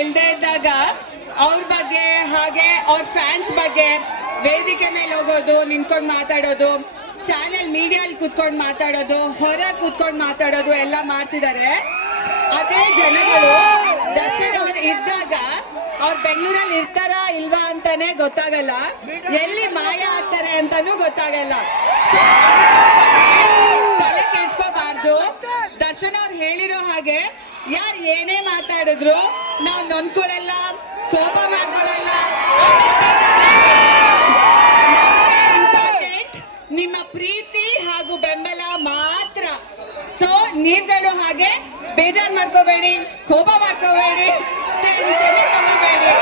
ಇಲ್ದೇ ಇದ್ದಾಗ ಅವ್ರ ಬಗ್ಗೆ ಹಾಗೆ ಅವ್ರ ಫ್ಯಾನ್ಸ್ ಬಗ್ಗೆ ವೇದಿಕೆ ಮೇಲೆ ಹೋಗೋದು, ನಿಂತ್ಕೊಂಡು ಮಾತಾಡೋದು, ಚಾನೆಲ್ ಮೀಡಿಯಲ್ಲಿ ಕೂತ್ಕೊಂಡು ಮಾತಾಡೋದು, ಹೊರಗೆ ಕೂತ್ಕೊಂಡು ಮಾತಾಡೋದು ಎಲ್ಲ ಮಾಡ್ತಿದ್ದಾರೆ. ಅದೇ ಜನಗಳು ದರ್ಶನ್ ಅವ್ರು ಇದ್ದಾಗ ಅವ್ರು ಬೆಂಗಳೂರಲ್ಲಿ ಇರ್ತಾರಾ ಇಲ್ವಾ ಅಂತಾನೆ ಗೊತ್ತಾಗಲ್ಲ, ಎಲ್ಲಿ ಮಾಯ ಆಗ್ತಾರೆ ಅಂತಾನೂ ಗೊತ್ತಾಗಲ್ಲ. ಸೊ ತಲೆ ಕೆಡ್ಸ್ಕೋಬಾರ್ದು. ದರ್ಶನ್ ಅವ್ರು ಹೇಳಿರೋ ಹಾಗೆ ಯಾರು ಏನೇ ಮಾತಾಡಿದ್ರು ನಾವು ನೊಂದ್ಕೊಳ್ಳಲ್ಲ, ಕೋಪ ಮಾಡ್ಕೊಳ್ಳಲ್ಲ. ಇಂಪಾರ್ಟೆಂಟ್ ನಿಮ್ಮ ಪ್ರೀತಿ ಹಾಗೂ ಬೆಂಬಲ ಮಾತ್ರ. ಸೊ ನೀವುಗಳು ಹಾಗೆ ಬೇಜಾರ್ ಮಾಡ್ಕೋಬೇಡಿ, ಕೋಪ ಮಾಡ್ಕೋಬೇಡಿ, ಟೆನ್ಷನ್ ತಗೋಬೇಡಿ.